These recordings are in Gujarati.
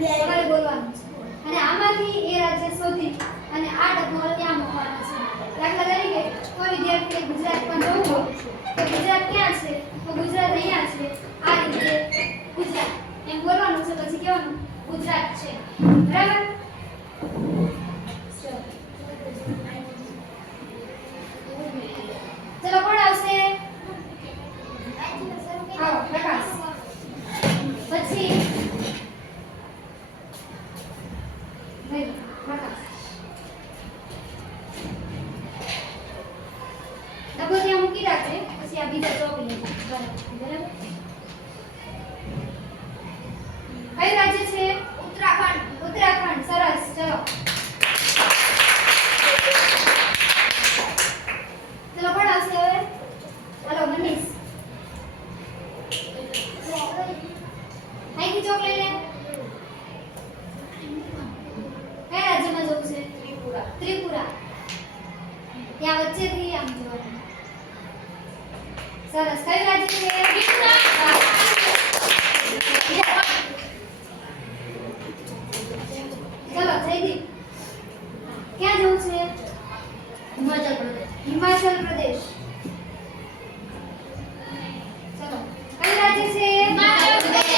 તમારે બોલવાનું છે અને આમાંથી એ રાજ્ય શોધી અને આ ડબ્બો ત્યાં મૂકવાનો છે. દાખલા તરીકે કોઈ વિદ્યાર્થીએ ગુજરાતમાં જવું હોય તો ગુજરાત ક્યાં છે તો ગુજરાત અહીંયા છે. આ રીતે ગુજરાત એમ બોલવાનું છે. પછી કહેવાનું ગુજરાત છે. બરાબર. ચલો કોણ આવશે? આવો પ્રકાશ. પછી ભાઈ પ્રકાશ ડબ્બો ત્યાં મૂકી રાખજે. પછી આ બીજા ચોક લઈ બરાબર. કયું રાજ્ય છે? ઉત્તરાખંડ. ઉત્તરાખંડ. સરસ. ચલો ચલો કોણ આવશે હવે? હાલો મનીષ. અહીંથી ચોક લઈ લે. કયા રાજ્યમાં જવું છે? ત્રિપુરા. ત્રિપુરા. ત્યાં વચ્ચેથી આમ જવાનું. સરસ. કયું રાજ્ય છે? ત્રિપુરા. ચલો જયદીપ. ક્યાં જવું છે? હિમાચલ પ્રદેશ. હિમાચલ પ્રદેશ. ચલો કયું રાજ્ય છે? હિમાચલ પ્રદેશ.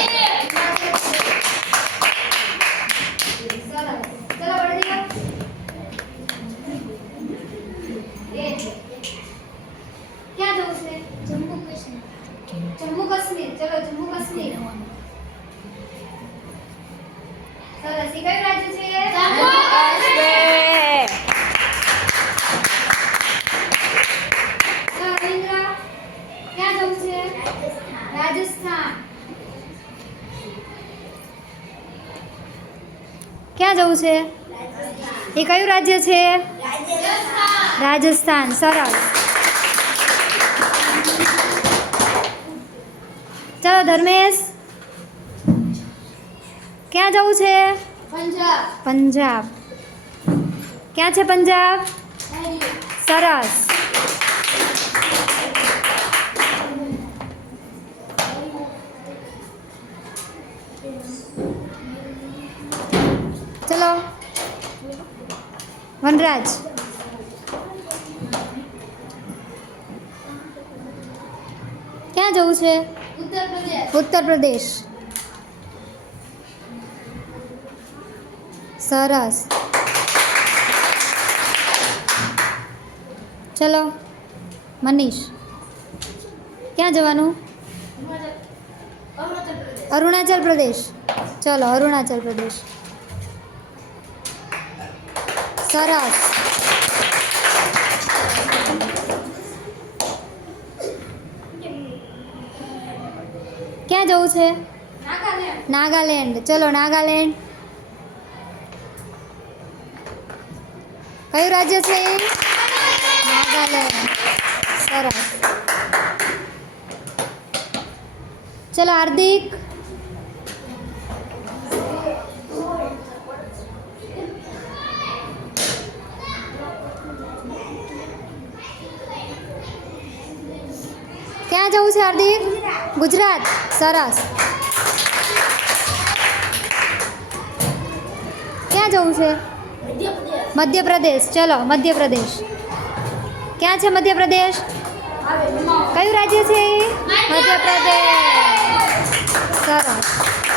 સરસ. ચલો બળદિયા. ક્યાં જવું છે? જમ્મુ કાશ્મીર. જમ્મુ કાશ્મીર. ચલો જમ્મુ કાશ્મીર. સરસ. એ કયું રાજ્ય છે? જમ્મુ કાશ્મીર. ચલો રવિન્દ્ર. ક્યાં જવું છે? રાજસ્થાન. ક્યાં જવું છે? એ કયું રાજ્ય છે? રાજસ્થાન. સરસ. ચલો ધર્મેશ. ક્યાં જવું છે? પંજાબ. પંજાબ. ક્યાં છે પંજાબ? સરસ. ચલો વનરાજ. ક્યાં જવું છે? ઉત્તર પ્રદેશ. ઉત્તર પ્રદેશ. સરસ. ચલો મનીષ. ક્યાં જવાનું? અરુણાચલ પ્રદેશ. ચલો અરુણાચલ પ્રદેશ. સરસ. ક્યાં જવું છે? નાગાલેન્ડ. નાગાલેન્ડ. ચલો નાગાલેન્ડ. કયું રાજ્ય છે? નાગાલેન્ડ. સરસ. ચલો હાર્દિક. ક્યાં જવું છે હાર્દિક? ગુજરાત. સરસ. ક્યાં જવું છે? મધ્યપ્રદેશ. ચલો મધ્યપ્રદેશ. ક્યાં છે મધ્યપ્રદેશ? કયું રાજ્ય છે? મધ્યપ્રદેશ.